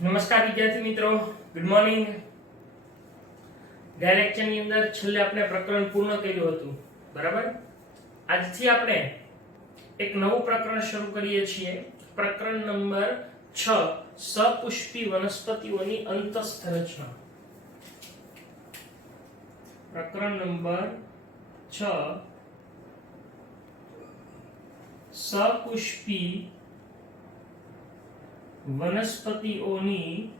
નમસ્કાર વિદ્યાર્થી મિત્રો, ગુડ મોર્નિંગ. ગયા લેક્ચરની અંદર છેલ્લે આપણે પ્રકરણ પૂર્ણ કર્યું હતું, બરાબર? આજથી આપણે એક નવું પ્રકરણ શરૂ કરીએ છીએ. પ્રકરણ નંબર 6, સપુષ્પી વનસ્પતિઓની અંતસ્થ રચના. પ્રકરણ નંબર 6, સપુષ્પી વનસ્પતિઓની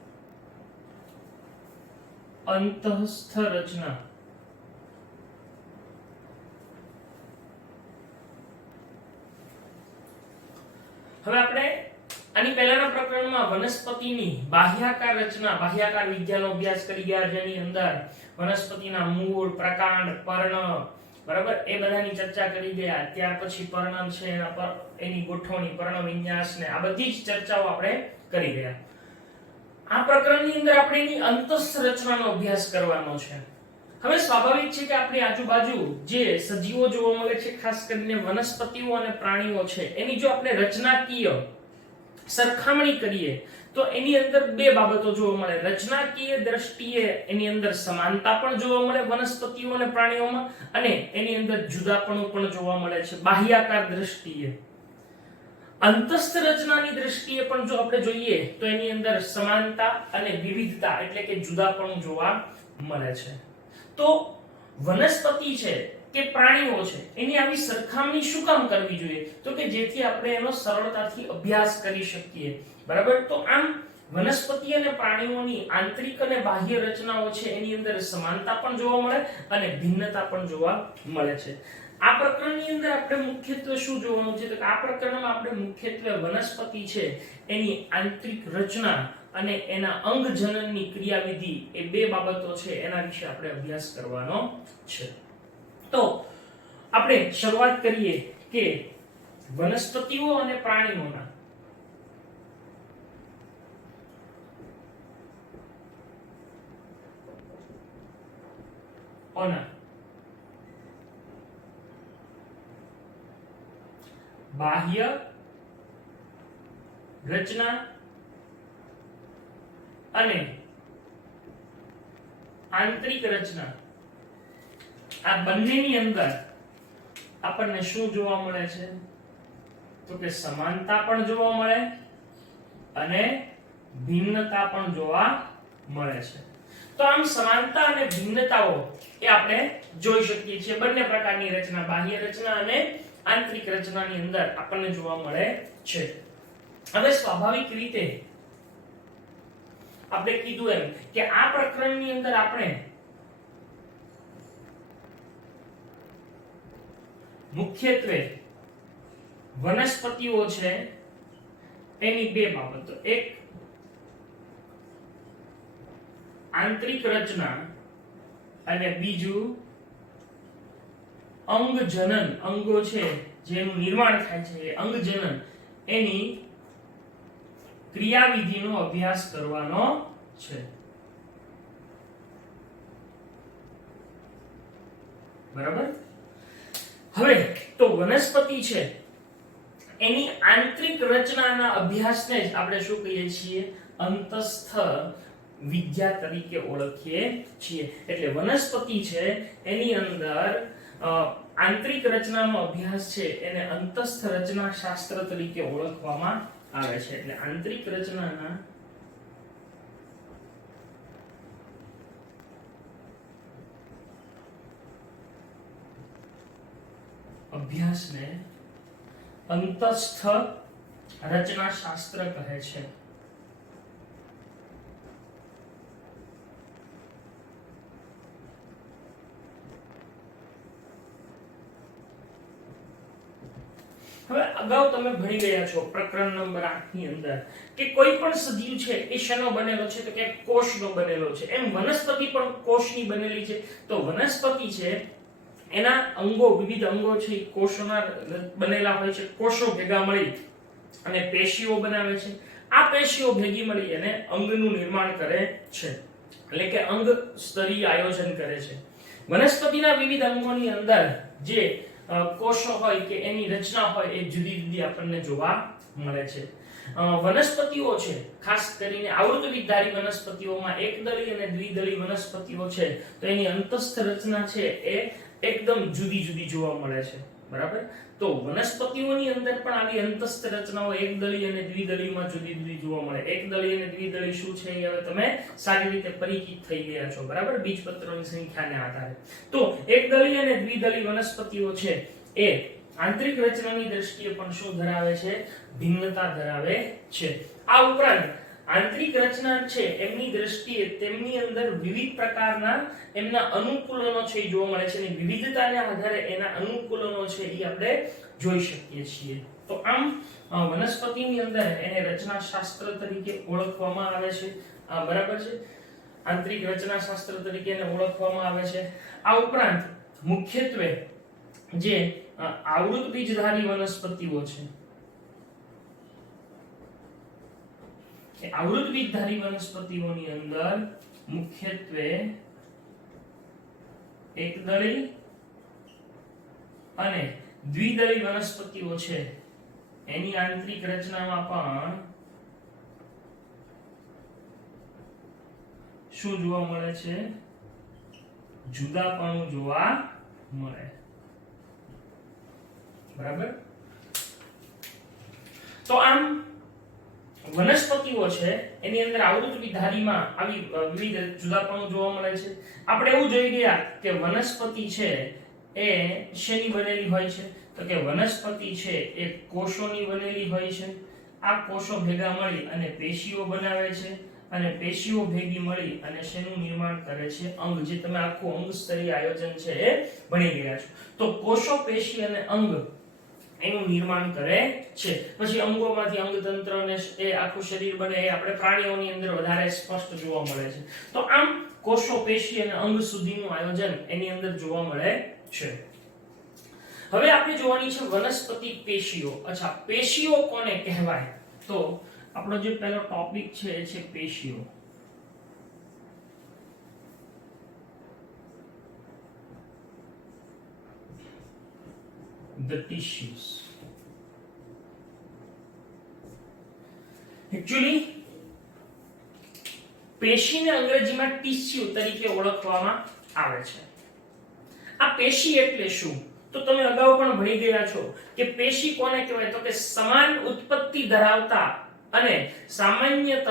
અંતઃસ્થ રચના. હવે આપણે આની પહેલાના પ્રકરણમાં વનસ્પતિની બાહ્યાકાર રચના, બાહ્યાકાર વિદ્યાનો અભ્યાસ કરી ગયા, જેની અંદર વનસ્પતિના મૂળ, પ્રકાંડ, પર્ણ, બરાબર, એ બધાની ચર્ચા કરી ગયા. ત્યાર પછી પર્ણ છે, એની ગોઠવણી, પર્ણ વિન્યાસ ને આ બધી જ ચર્ચાઓ આપણે કરી ગયા. આ પ્રકરણની અંદર આપણે એની અંતસ્થ રચનાનો અભ્યાસ કરવાનો છે. હવે સ્વાભાવિક છે કે આપણી આજુબાજુ જે સજીવો જોવા મળે છે, ખાસ કરીને વનસ્પતિઓ અને પ્રાણીઓ છે, એની જો આપણે રચનાકીય સરખામણી કરીએ તો એની અંદર બે બાબતો જોવા મળે. રચનાકીય દ્રષ્ટિએ એની અંદર સમાનતા પણ જોવા મળે વનસ્પતિઓ અને પ્રાણીઓમાં, અને એની અંદર જુદાપણું પણ જોવા મળે છે બાહ્યાકાર દ્રષ્ટિએ. અંતસ્થ રચનાની દ્રષ્ટિએ પણ જો આપણે જોઈએ તો એની અંદર સમાનતા અને વિવિધતા એટલે કે જુદાપણું જોવા મળે છે. તો વનસ્પતિ છે કે પ્રાણીઓ છે, એની આવી સરખામણી શું કામ કરવી જોઈએ? તો કે જેથી આપણે એનો સરળતાથી અભ્યાસ કરી શકીએ, બરાબર? તો આમ વનસ્પતિ અને પ્રાણીઓની આંતરિક અને બાહ્ય રચનાઓ છે, એની અંદર સમાનતા પણ જોવા મળે અને ભિન્નતા પણ જોવા મળે છે. આ પ્રકરણની અંદર આપણે મુખ્યત્વે શું જોવાનું છે? તો કે આ પ્રકરણમાં આપણે મુખ્યત્વે વનસ્પતિ છે એની આંતરિક રચના અને એના અંગજનનની ક્રિયાવિધિ, એ બે બાબતો છે એના વિશે આપણે અભ્યાસ કરવાનો છે. તો આપણે શરૂઆત કરીએ કે વનસ્પતિઓ અને પ્રાણીઓના બાહ્ય રચના અને આંતરિક રચના, આ બંનેની અંદર આપણને શું જોવા મળે છે? તો કે સમાનતા પણ જોવા મળે અને ભિન્નતા પણ જોવા મળે છે. તો આમ સમાનતા અને ભિન્નતાઓ એ આપણે જોઈ શકીએ છીએ. બંને પ્રકારની રચના, બાહ્ય રચના અને આંતરિક રચનાની અંદર આપણને જોવા મળે છે. હવે સ્વાભાવિક રીતે આપણે કીધું એમ કે આ પ્રકરણની અંદર આપણે મુખ્યત્વે વનસ્પતિઓ છે એની બે બાબતો, એક આંતરિક રચના અને બીજું અંગજનન, અંગો છે જેનું નિર્માણ થાય છે, એ અંગજનન, એની ક્રિયાવિધિનો અભ્યાસ કરવાનો છે, બરાબર? હવે તો વનસ્પતિ છે એની આંતરિક રચનાના અભ્યાસને જ આપણે શું કહીએ છીએ? અંતસ્થ વિદ્યા તરીકે ઓળખીએ છીએ. એટલે વનસ્પતિ છે એની અંદર આંતરિક રચનાનો અભ્યાસ છે એને અંતસ્થ રચના શાસ્ત્ર તરીકે ઓળખવામાં આવે છે. એટલે આંતરિક રચનાના અભ્યાસને અંતસ્થ રચના શાસ્ત્ર કહે છે. હવે અગાઉ તમે ભણી ગયા છો પ્રકરણ નંબર 8 ની અંદર કે કોઈ પણ સજીવ છે એ શેનો બનેલો છે? તો કે કોષનો બનેલો છે. એમ વનસ્પતિ પણ કોષની બનેલી છે. તો વનસ્પતિ છે એના અંગો, વિવિધ અંગો છે એ કોષોના બનેલા હોય છે. કોષો ભેગા મળી અને પેશીઓ બનાવે છે. આ પેશીઓ ભેગી મળી અને અંગનું નિર્માણ કરે છે, એટલે કે અંગ સ્તરીય આયોજન કરે છે. વનસ્પતિના વિવિધ અંગોની અંદર જે કોષો હોય કે એની રચના હોય એ જુદી જુદી આપણને જોવા મળે છે. વનસ્પતિઓ છે, ખાસ કરીને આવૃતવિધધારી વનસ્પતિઓમાં એકદળી અને દ્વિદળી વનસ્પતિઓ છે, તો એની અંતસ્થ રચના છે એ એકદમ જુદી જુદી જોવા મળે છે, બરાબર. તો વનસ્પતિઓની અંદર પણ આવી અંતસ્થ રચનાઓ એકદળી અને દ્વિદળીમાં જુદી જુદી જોવા મળે. એકદળી અને દ્વિદળી શું છે એ હવે તમે સારી રીતે પરિચિત થઈ ગયા છો, બરાબર, બીજપત્રોની સંખ્યાને આધારે. તો એકદળી અને દ્વિદળી વનસ્પતિઓ છે એ આંતરિક રચનાની દ્રષ્ટિએ પણ શું ધરાવે છે? ભિન્નતા ધરાવે છે. આ ઉપરાંત આંતરિક રચના છે એમની દ્રષ્ટિએ તેમની અંદર વિવિધ પ્રકારના એમના અનુકૂલનો છે એ જોવા મળે છે અને વિવિધતાને આધારે એના અનુકૂલનો છે એ આપણે જોઈ શકીએ છીએ. તો આમ વનસ્પતિની અંદર એને રચના શાસ્ત્ર તરીકે ઓળખવામાં આવે છે, બરાબર છે, આંતરિક રચના શાસ્ત્ર તરીકે એને ઓળખવામાં આવે છે. આ ઉપરાંત મુખ્યત્વે જે આવૃત બીજધારી વનસ્પતિઓ છે, એ આવૃત બીજધારી વનસ્પતિઓની અંદર મુખ્યત્વે એકદળી અને દ્વિદળી વનસ્પતિઓ છે એની આંતરિક રચનામાં પણ શું જોવા મળે છે? જુદાપણું જોવા મળે, બરાબર. તો આમ વનસ્પતિઓ છે એની અંદર આવૃત વિધારીમાં આવી વિવિધ જુદાપણું જોવા મળે છે. આપણે એવું જોઈ ગયા કે વનસ્પતિ છે એ શેની બનેલી હોય છે? તો કે વનસ્પતિ છે એ કોષોની બનેલી હોય છે. આ કોષો ભેગા મળી અને પેશીઓ બનાવે છે અને પેશીઓ ભેગી મળી અને શેનું નિર્માણ કરે છે? અંગ. જે તમે આખું અંગ સ્તરીય આયોજન છે એ ભણી ગયા છો. તો કોષો, પેશી અને અંગ એનું નિર્માણ કરે છે. પછી અંગોમાંથી અંગતંત્ર ને એ આખું શરીર બને એ આપણે પ્રાણીઓની અંદર વધારે સ્પષ્ટ જોવા મળે છે. તો આમ કોષો, પેશી અને અંગ સુધીનું આયોજન એની અંદર જોવા મળે છે. હવે આપણે જોવાની છે વનસ્પતિ પેશીઓ. અચ્છા, પેશીઓ કોને કહેવાય? તો આપણો જે પહેલો ટોપિક છે એ છે પેશીઓ. The tissues. Actually પેશીને અંગ્રેજીમાં ટીસ્યુ તરીકે ઓળખવામાં આવે છે. આ પેશી એટલે શું? તો તમે અગાઉ પણ ભણી ગયા છો કે પેશી કોને કહેવાય? તો કે સમાન ઉત્પત્તિ ધરાવતા અને સામાન્યતઃ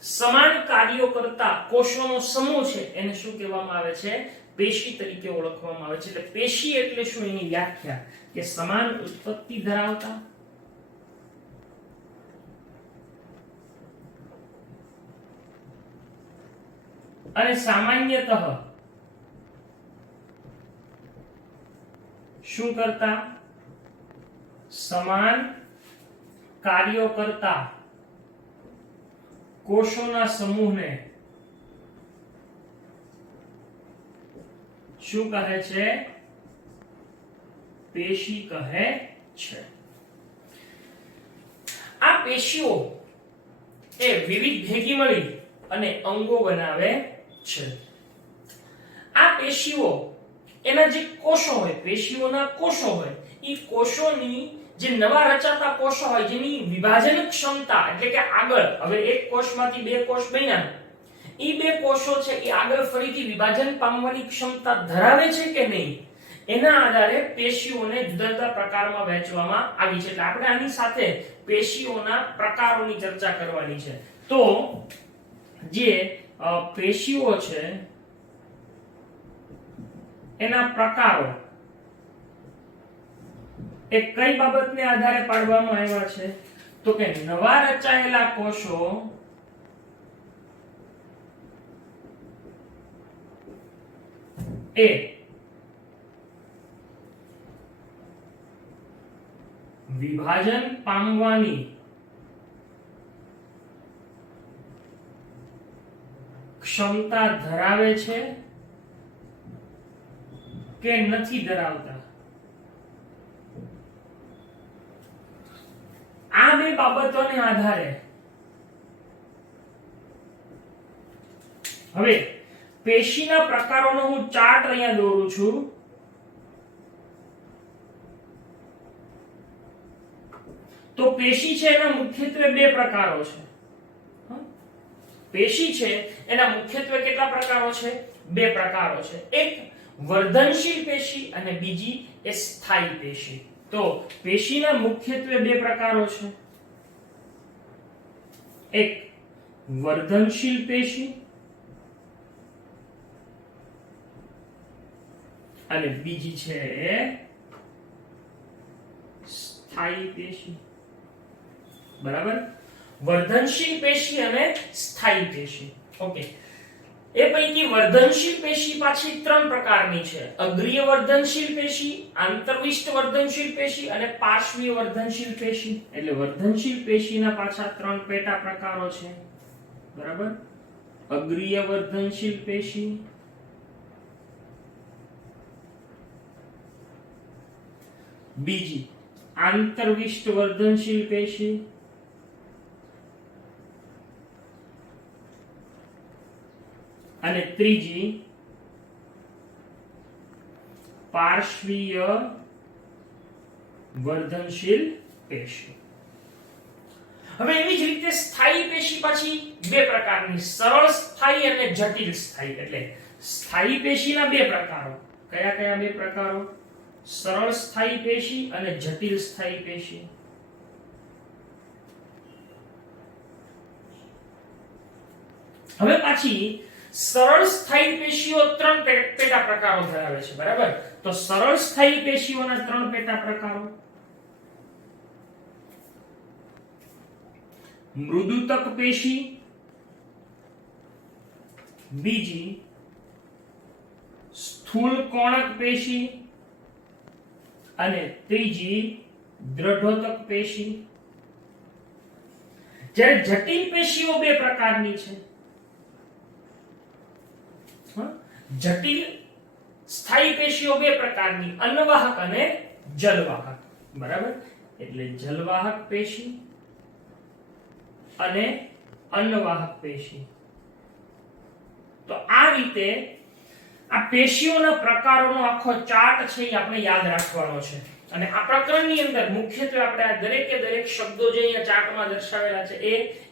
સમાન કાર્યો કરતા કોષોનો સમૂહ છે એને શું કહેવામાં આવે છે? પેશી તરીકે ઓળખવામાં આવે છે. એટલે પેશી એટલે શું? એની વ્યાખ્યા કે સમાન ઉત્પત્તિ ધરાવતા અને સામાન્યતઃ શું કરતા? સમાન કાર્યો કરતા કોષોના સમૂહને શું કહે છે? પેશી કહે છે. આ પેશીઓ એ વિવિધ ભેગી મળી અને અંગો બનાવે છે. આ પેશીઓ એના જે કોષો હોય, પેશીઓના કોષો હોય, એ કોષોની જે નવા રચાતા કોષો હોય જેની વિભાજન ક્ષમતા એટલે કે આગળ હવે એક કોષમાંથી બે કોષ બન્યા, એ બે કોષો છે એ આગળ ફરીથી વિભાજન પામવાની ક્ષમતા ધરાવે છે કે નહીં એના આધારે પેશીઓને જુદા જુદા પ્રકારમાં વહેંચવામાં આવી છે. એટલે આપણે આની સાથે પેશીઓના પ્રકારોની ચર્ચા કરવાની છે. તો જે પેશીઓ છે એના પ્રકારો એ કઈ બાબતને આધારે પાડવામાં આવ્યા છે? તો કે નવા રચાયેલા કોષો એ વિભાજન પામવાની ક્ષમતા ધરાવે છે કે નથી ધરાવતા? આ બે બાબતોને આધારે હવે પેશીના પ્રકારોનો હું ચાર્ટ અહીંયા દોરું છું. તો તો પેશી છે એના મુખ્યત્વે બે પ્રકારો છે. પેશી છે એના મુખ્યત્વે કેટલા પ્રકારો છે? બે પ્રકારો છે. એક વર્ધનશીલ પેશી અને બીજી એ સ્થાયી પેશી. તો પેશીના મુખ્યત્વે બે પ્રકારો છે. એક વર્ધનશીલ પેશી અને બીજી છે સ્થાયી પેશી. બરાબર? વર્ધનશીલ પેશી અને સ્થાયી પેશી. ઓકે. એ પૈકી વર્ધનશીલ પેશી પાછી ત્રણ પ્રકારની છે. અગ્રીય વર્ધનશીલ પેશી, આંતરવિષ્ટ વર્ધનશીલ પેશી અને પાર્શ્વીય વર્ધનશીલ પેશી. એટલે વર્ધનશીલ પેશીના પાછા ત્રણ પેટા પ્રકારો છે. બરાબર? અગ્રીય વર્ધનશીલ પેશી, બીજી આંતરવિષ્ટ વર્ધનશીલ પેશી અને ત્રીજી પાર્શ્વીય વર્ધનશીલ પેશી. હવે એવી જ રીતે સ્થાયી પેશી પાછી બે પ્રકારની, સરળ સ્થાયી અને જટિલ સ્થાયી. એટલે સ્થાયી પેશીના બે પ્રકારો. કયા કયા બે પ્રકારો? સરળ સ્થાયી પેશી અને જટિલ સ્થાયી પેશી. હવે પાછી સરળ સ્થાયી પેશીઓ ત્રણ પેટા પ્રકારો ધરાવે છે. બરાબર? તો સરળ સ્થાયી પેશીઓના ત્રણ પેટા પ્રકારો: મૃદુતક પેશી, બીજી સ્થૂલ કોણક પેશી અને ત્રીજી દ્રઢોતક પેશી. જ્યારે જટિલ પેશીઓ બે પ્રકારની છે. જટિલ સ્થાયી પેશીઓ બે પ્રકારની, અન્નવાહક અને જલવાહક. બરાબર? એટલે જલવાહક પેશી અને અન્નવાહક પેશી. તો આ રીતે આ પેશીઓના પ્રકારોનો આખો ચાર્ટ છે એ આપણે યાદ રાખવાનો છે. અને આ પ્રકરણની અંદર મુખ્યત્વે આપણે આ દરેકે દરેક શબ્દો જે અહીંયા ચાર્ટમાં દર્શાવેલા છે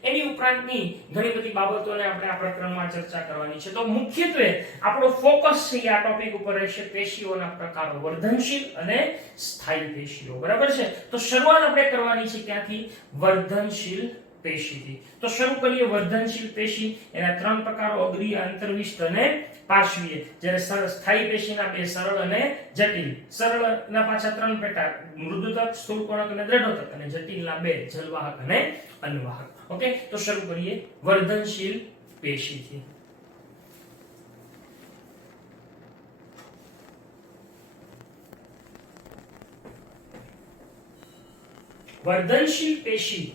એની ઉપરાંતની ઘણી બધી બાબતોને આપણે આ પ્રકરણમાં ચર્ચા કરવાની છે. તો મુખ્યત્વે આપણો ફોકસ છે આ ટોપિક ઉપર રહેશે પેશીઓના પ્રકારો, વર્ધનશીલ અને સ્થાયી પેશીઓ. બરાબર છે? તો શરૂઆત આપણે કરવાની છે ક્યાંથી? વર્ધનશીલ પેશીથી. તો શરૂ કરીએ વર્ધનશીલ પેશી. એના ત્રણ પ્રકારો: અગ્રીય, આંતરવિષ્ટ અને પાર્શ્વીય. જ્યારે સ્થાયી પેશીના બે સરળ અને જટિલ. સરળના પાછા ત્રણ પેટા: મૃદુતક, સ્થૂળકોણક અને દ્રઢોતક. અને જટિલના બે: જલવાહક અને અન્નવાહક. ઓકે? તો શરૂ કરીએ વર્ધનશીલ પેશીથી. વર્ધનશીલ પેશી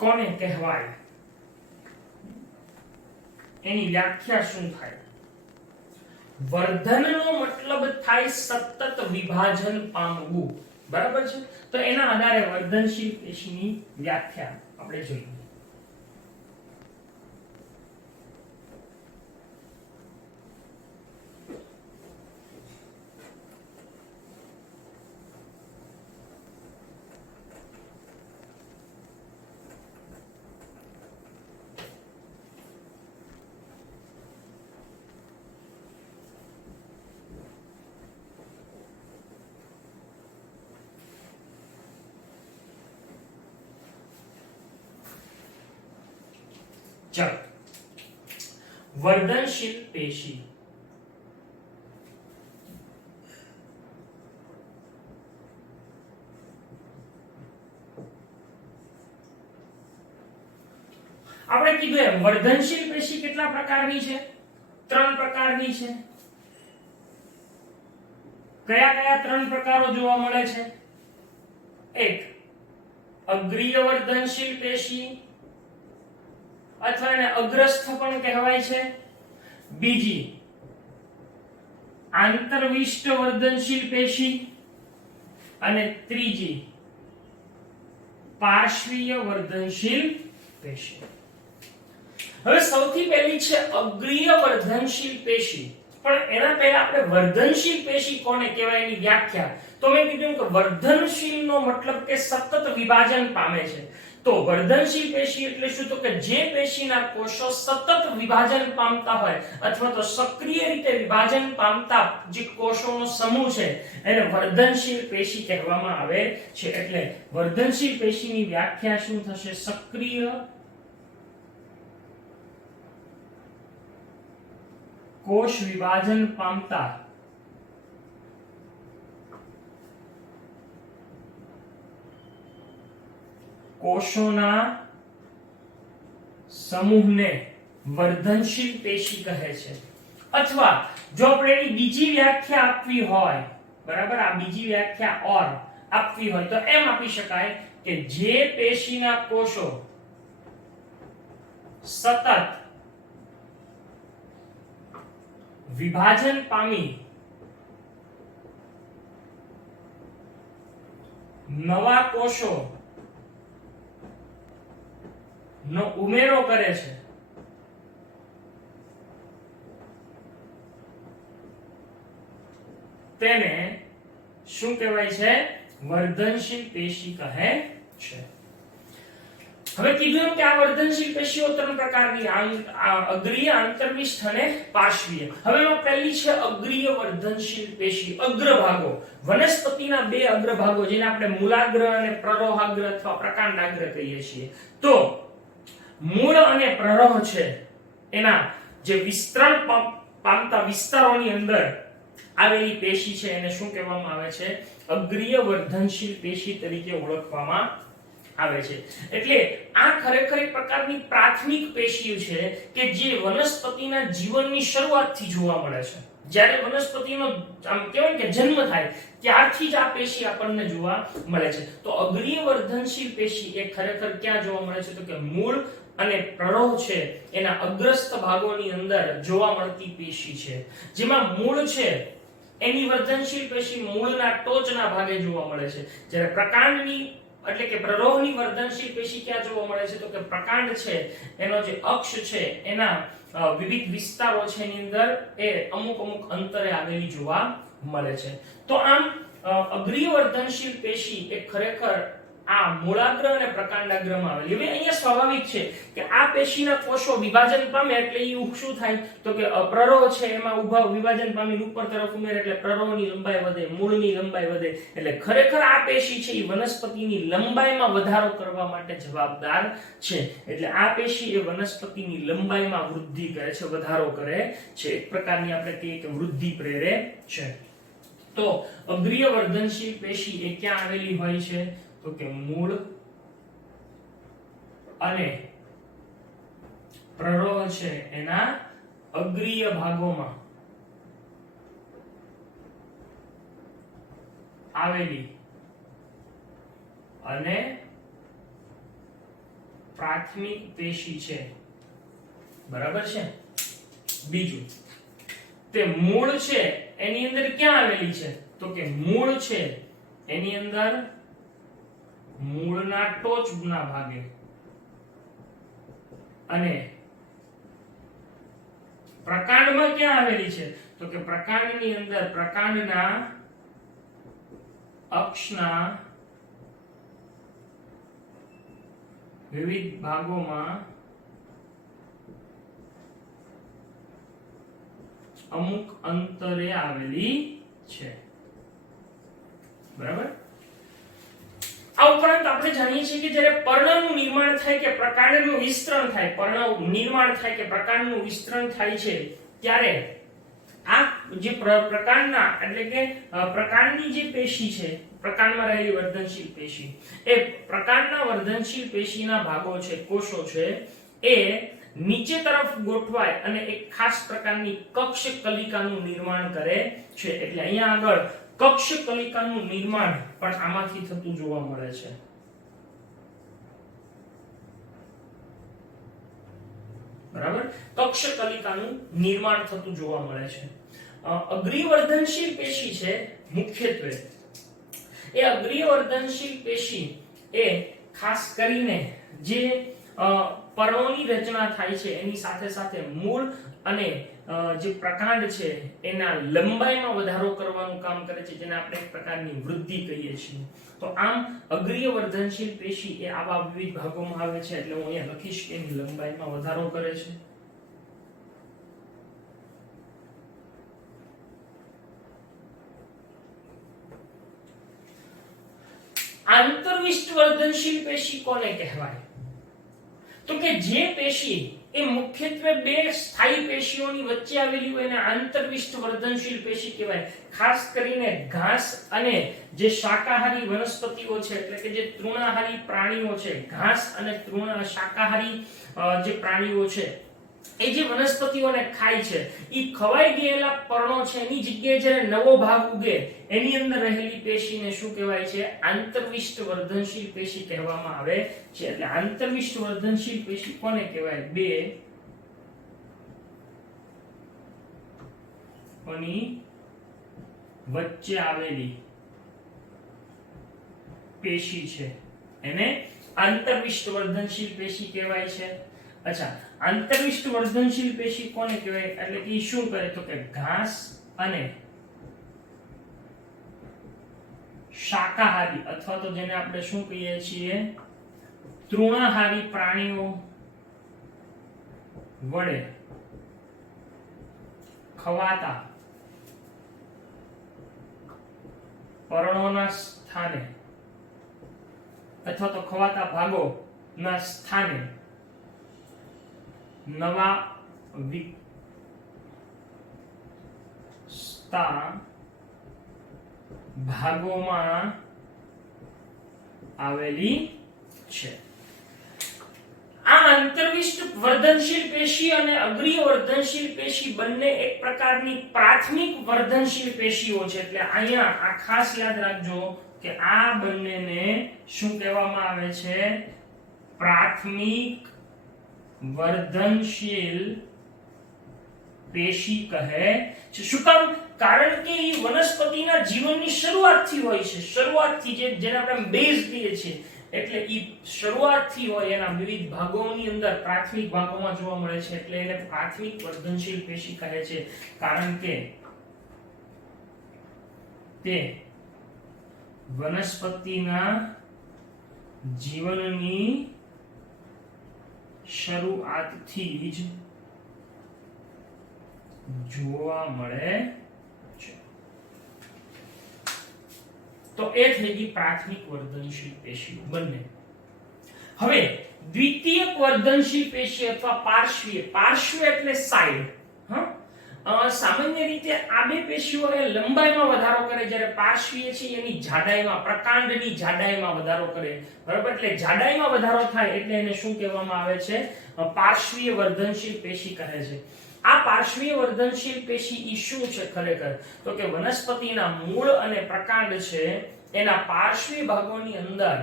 કોને કહેવાય? એની વ્યાખ્યા શું થાય? વર્ધનનો મતલબ થાય સતત વિભાજન પામવું. બરાબર છે? તો એના આધારે વર્ધનશીલ પેશીની વ્યાખ્યા આપણે જોઈએ. ચલો, વર્ધનશીલ પેશી. આપણે કીધું એમ વર્ધનશીલ પેશી કેટલા પ્રકારની છે? ત્રણ પ્રકારની છે. કયા કયા ત્રણ પ્રકારો જોવા મળે છે? એક અગ્રીય વર્ધનશીલ પેશી અથવા એને અગ્રસ્થ પણ કહેવાય છે. બીજી આંતરવિષ્ટ વર્ધનશીલ પેશી અને ત્રીજી પાર્શ્વીય વર્ધનશીલ પેશી. હવે સૌથી પહેલી છે અગ્રીય વર્ધનશીલ પેશી. પણ એના પહેલા આપણે વર્ધનશીલ પેશી કોને કહેવાય એની વ્યાખ્યા. તો મેં કીધું કે વર્ધનશીલ નો મતલબ કે સતત વિભાજન પામે છે. તો વર્ધનશીલ પેશી એટલે શું? તો કે જે પેશીના કોષો સતત વિભાજન પામતા હોય અથવા તો સક્રિય રીતે વિભાજન પામતા જે કોષોનો સમૂહ છે એને વર્ધનશીલ પેશી કહેવામાં આવે છે. એટલે વર્ધનશીલ પેશીની વ્યાખ્યા શું થશે? સક્રિય કોષ વિભાજન પામતા કોષોના સમૂહને વર્ધનશીલ પેશી કહે છે. અથવા જો આપણે એની બીજી વ્યાખ્યા આપવી હોય, બરાબર, આ બીજી વ્યાખ્યા ઓર આપવી હોય તો એમ આપી શકાય કે જે પેશીના કોષો સતત વિભાજન પામી નવા કોષો નો ઉમેરો કરે છે તેને શું કહેવાય છે? વર્ધનશીલ પેશી કહે છે. હવે કીધું કે આ વર્ધનશીલ પેશીઓ ત્રણ પ્રકારની, અગ્રીય, આંતરવિષ્ઠ અને પાર્શ્વીય. હવે એમાં પહેલી છે અગ્રીય વર્ધનશીલ પેશી. અગ્રભાગો, વનસ્પતિના બે અગ્રભાગો જેને આપણે મૂલાગ્ર અને પ્રરોહાગ્ર અથવા પ્રકાંડાગ્ર કહીએ છીએ. તો મૂળ અને પ્રરોહ છે એના જે વિસ્તરણ પામતા વિસ્તારોની અંદર આવેલી પેશી છે એને શું કહેવામાં આવે છે? અગ્રીય વર્ધનશીલ પેશી તરીકે ઓળખવામાં આવે છે. એટલે આ ખરેખર એક પ્રકારની પ્રાથમિક પેશીઓ છે કે જે વનસ્પતિના જીવનની શરૂઆતથી જોવા મળે છે. જ્યારે વનસ્પતિનો આમ કહેવાય કે જન્મ થાય ત્યારથી જ આ પેશી આપણને જોવા મળે છે. તો અગ્રીય વર્ધનશીલ પેશી એ ખરેખર ક્યાં જોવા મળે છે? તો કે મૂળ અને પ્રરોહ છે એના અગ્રસ્ત ભાગોની અંદર જોવા મળતી પેશી છે. જેમાં મૂળ છે એની વર્ધનશીલ પેશી મૂળના ટોચના ભાગે જોવા મળે છે. જ્યારે પ્રકાંડની એટલે કે પ્રરોહની વર્ધનશીલ પેશી ક્યાં જોવા મળે છે? તો કે પ્રકાંડ છે એનો જે અક્ષ છે એના વિવિધ વિસ્તારો છે એની અંદર એ અમુક અંતરે આવેલી જોવા મળે છે. તો આમ અગ્રીય વર્ધનશીલ પેશી એ ખરેખર આ મૂળાગ્ર અને પ્રકાંડાગ્રમાં આવેલી. હવે અહીંયા સ્વાભાવિક છે કે આ પેશીના કોષો વિભાજન પામે એટલે એ શું થાય? તો કે પ્રરોહ છે એમાં ઉભા વિભાજન પામીને ઉપર તરફ ઉમેરે એટલે પ્રરોહની લંબાઈ વધે, મૂળની લંબાઈ વધે. એટલે ખરેખર આ પેશી છે એ વનસ્પતિની લંબાઈમાં વધારો કરવા માટે જવાબદાર છે. એટલે આ પેશી એ વનસ્પતિની લંબાઈમાં વૃદ્ધિ કરે છે, વધારો કરે છે. એક પ્રકારની આપણે કહીએ કે વૃદ્ધિ પ્રેરે છે. તો અગ્રીય વર્ધનશીલ પેશી એ ક્યાં આવેલી હોય છે? તો કે મૂળ અને પ્રરોહ છે એના અગ્રીય ભાગોમાં આવેલી અને પ્રાથમિક પેશી છે. બરાબર છે? બીજું, તે મૂળ છે એની અંદર ક્યાં આવેલી છે? તો કે મૂળ છે એની અંદર મૂળના ટોચના ભાગે અને પ્રકાંડમાં ક્યાં આવેલી છે? તો કે પ્રકાંડની અંદર પ્રકાંડના અક્ષના વિવિધ ભાગોમાં અમુક અંતરે આવેલી છે. બરાબર? આ ઉપરાંત આપણે જાણીએ છીએ કે જ્યારે પર્ણનું નિર્માણ થાય કે પ્રકાંડનું વિસ્તરણ થાય, પર્ણ નિર્માણ થાય કે પ્રકાંડનું વિસ્તરણ થાય છે ત્યારે આ જે પ્રકાંડના એટલે કે પ્રકાંડની જે પેશી છે, પ્રકાંડમાં રહેલી વર્ધનશીલ પેશી, એ પ્રકાંડના વર્ધનશીલ પેશીના ભાગો છે, કોષો છે, એ નીચે તરફ ગોઠવાય અને એક ખાસ પ્રકારની કક્ષ કલિકાનું નિર્માણ કરે છે. એટલે અહીંયા આગળ કક્ષ કલિકાનું નિર્માણ પણ આમાંથી થતું જોવા મળે છે. બરાબર? કક્ષ કલિકાનું નિર્માણ થતું જોવા મળે છે. અગ્રીય વર્ધનશીલ પેશી છે મુખ્યત્વે એ અગ્રીય વર્ધનશીલ પેશી એ ખાસ કરીને જે પર્ણોની રચના થાય છે એની સાથે સાથે મૂળ અને જે પ્રકાંડ છે એના લંબાઈમાં વધારો કરવાનું કામ કરે છે, જેને આપણે એક પ્રકારની વૃદ્ધિ કહીએ છીએ. તો આમ અગ્રીય વર્ધનશીલ પેશી એ આવા વિવિધ ભાગોમાં આવે છે, એટલે હું અહીંયા લખીશ કે એની લંબાઈમાં વધારો કરે છે. આંતરવિષ્ટ વર્ધનશીલ પેશી કોને કહેવાય? તો કે જે પેશી એ મુખ્યત્વે બે સ્થાયી પેશીઓની વચ્ચે આવેલી હોય એને આંતરવિષ્ટ વર્ધનશીલ પેશી કહેવાય. ખાસ કરીને ઘાસ અને જે શાકાહારી વનસ્પતિઓ છે, એટલે કે જે તૃણાહારી પ્રાણીઓ છે, ઘાસ અને શાકાહારી જે પ્રાણીઓ છે એ જે વનસ્પતિઓને ખાય છે, એ ખવાઈ ગયેલા પર્ણો છે એની જગ્યાએ જ્યારે નવો ભાગ ઉગે એની અંદર રહેલી પેશીને શું કહેવાય છે? આંતરવિષ્ટ વર્ધનશીલ પેશી કહેવામાં આવે છે. એટલે આંતરવિષ્ટ વર્ધનશીલ પેશી કોને કહેવાય? બે ની વચ્ચે આવેલી પેશી છે એને આંતરવિષ્ટ વર્ધનશીલ પેશી કહેવાય છે. અચ્છા, આંતરવિષ્ટ વર્ધનશીલ પેશી કોને કહેવાય? એટલે કે શું કરે તો કે ઘાસ અને શાકાહારી અથવા તો જેને આપણે શું કહીએ છીએ તૃણાહારી પ્રાણીઓ વડે ખવાતા પર્ણોના સ્થાને અથવા તો ખવાતા ભાગોના સ્થાને નવા વિકસતા ભાગોમાં આવેલી છે. આ આંતરવિષ્ટ વર્ધનશીલ પેશી અને અગ્રીય વર્ધનશીલ પેશી બંને એક પ્રકારની પ્રાથમિક વર્ધનશીલ પેશીઓ છે. એટલે અહીંયા આ ખાસ યાદ રાખજો કે આ બંનેને શું કહેવામાં આવે છે? પ્રાથમિક વર્ધનશીલ પેશી કહે છે. શું કામ? કારણ કે એ વનસ્પતિના જીવનની શરૂઆતથી હોય છે. શરૂઆતથી જેને આપણે બેઝ કહીએ છીએ, એટલે એ શરૂઆતથી હોય એના વિવિધ ભાગોની અંદર પ્રાથમિક ભાગોમાં જોવા મળે છે, એટલે એને પ્રાથમિક વર્ધનશીલ પેશી કહે છે. કારણ કે તે વનસ્પતિના જીવનની શરૂઆતથી જ જોવા મળે છે. તો એ થઈ ગઈ પ્રાથમિક વર્ધનશીલ પેશીઓ બંને. હવે દ્વિતીયક વર્ધનશીલ પેશી અથવા પાર્શ્વીય. પાર્શ્વ એટલે સાઇડ. સામાન્ય રીતે આ બે પેશીઓ એ લંબાઈમાં વધારો કરે, જ્યારે પાર્શ્વીય છે એની જાડાઈમાં, પ્રકાંડની જાડાઈમાં વધારો કરે. બરાબર? એટલે જાડાઈમાં વધારો થાય એટલે એને શું કહેવામાં આવે છે? પાર્શ્વીય વર્ધનશીલ પેશી કહે છે. આ પાર્શ્વીય વર્ધનશીલ પેશી ઈ શું છે ખરેખર? તો કે વનસ્પતિના મૂળ અને પ્રકાંડ છે એના પાર્શ્વીય ભાગોની અંદર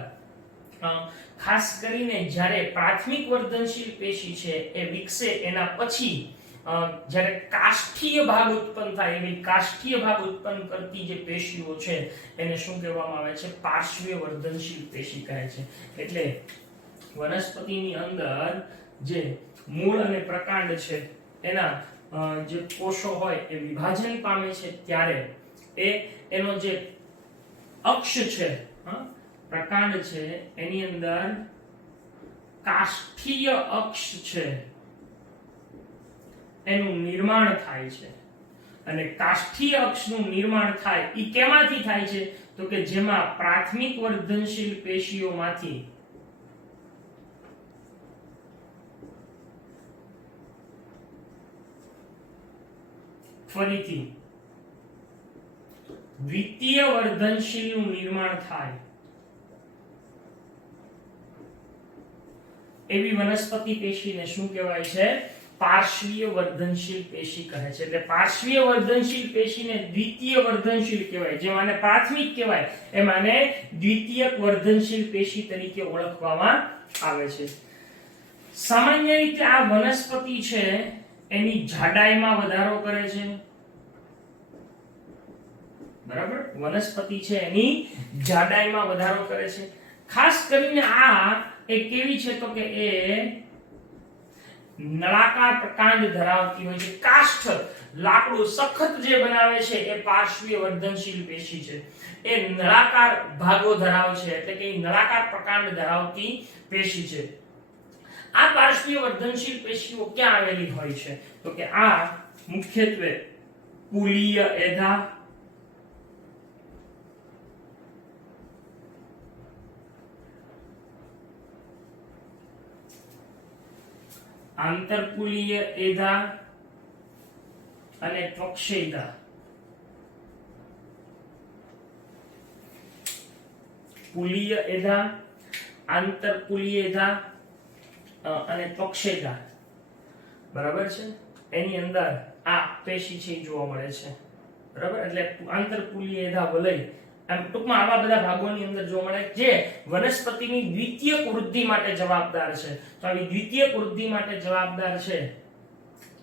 ખાસ કરીને જ્યારે પ્રાથમિક વર્ધનશીલ પેશી છે એ વિકસે એના પછી જ્યારે કાષ્ઠીય ભાગ ઉત્પન્ન થાય, એવી કાષ્ઠીય ભાગ ઉત્પન્ન કરતી જે પેશીઓ છે એને શું કહેવામાં આવે છે? પાર્શ્વીય વર્ધનશીલ પેશી કહે છે. એટલે વનસ્પતિની અંદર જે મૂળ અને પ્રકાંડ છે એના જે કોષો હોય એ વિભાજન પામે છે ત્યારે એનો જે અક્ષ છે, પ્રકાંડ છે, એની અંદર કાષ્ઠીય અક્ષ છે એનું નિર્માણ થાય છે. અને કાષ્ઠીય અક્ષનું નિર્માણ થાય એ કેમાંથી થાય છે? તો કે જેમાં પ્રાથમિક વર્ધનશીલ પેશીઓમાંથી ફરીથી દ્વિતીય વર્ધનશીલનું નિર્માણ થાય એવી વનસ્પતિ પેશીને શું કહેવાય છે? પાર્શ્વીય વર્ધનશીલ પેશી કહે છે. એટલે પાર્શ્વીય વર્ધનશીલ પેશીને દ્વિતીય વર્ધનશીલ કહેવાય. જે માને પ્રાથમિક કહેવાય એ માને દ્વિતીયક વર્ધનશીલ પેશી તરીકે ઓળખવામાં આવે છે. સામાન્ય રીતે આ વનસ્પતિ છે એની જાડાઈમાં વધારો કરે છે. બરાબર? વનસ્પતિ છે એની જાડાઈમાં વધારો કરે છે. ખાસ કરીને આ એ કેવી છે તો કે એ નળાકાર પ્રકાંડ ધરાવતી હોય છે. કાષ્ઠ લાકડું સખત જે બનાવે છે એ પાર્શ્વીય વર્ધનશીલ પેશી છે. એ નળાકાર ભાગો ધરાવે છે એટલે કે નળાકાર પ્રકાંડ ધરાવતી પેશી છે. આ પાર્શ્વીય વર્ધનશીલ પેશીઓ ક્યાં આવેલી હોય છે તો કે આ મુખ્યત્વે પુલીય એધા, આંતરકુલીય એધા અને ત્વક્ષેધા. પુલીય એધા, આંતરકુલીય એધા અને ત્વક્ષેધા, બરાબર છે. એની અંદર આ પેશી છે જોવા મળે છે, બરાબર. એટલે આંતરકુલીય એધા વલય એમ ટૂંકમાં આવા બધા ભાગોની અંદર જોવા મળે જે વનસ્પતિની દ્વિતીયક વૃદ્ધિ માટે જવાબદાર છે. તો આવી દ્વિતીયક વૃદ્ધિ માટે જવાબદાર છે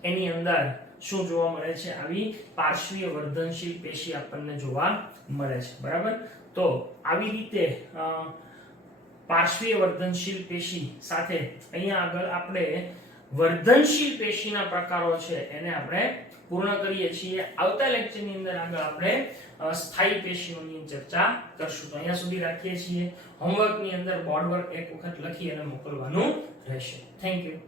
એની અંદર શું જોવા મળે છે? આવી પાર્શ્વીય વર્ધનશીલ પેશી આપણને જોવા મળે છે, બરાબર. તો આવી રીતે પાર્શ્વીય વર્ધનશીલ પેશી સાથે અહીંયા આગળ આપણે વર્ધનશીલ પેશીના પ્રકારો છે એને આપણે પૂર્ણ કરીએ છીએ. આવતા લેક્ચરની અંદર આગળ આપણે સ્થાયી પેશીઓની ચર્ચા કરશું. તો અહીંયા સુધી રાખીએ છીએ. હોમવર્કની અંદર બોર્ડ વર્ક એક વખત લખી અને મોકલવાનું રહેશે. Thank you.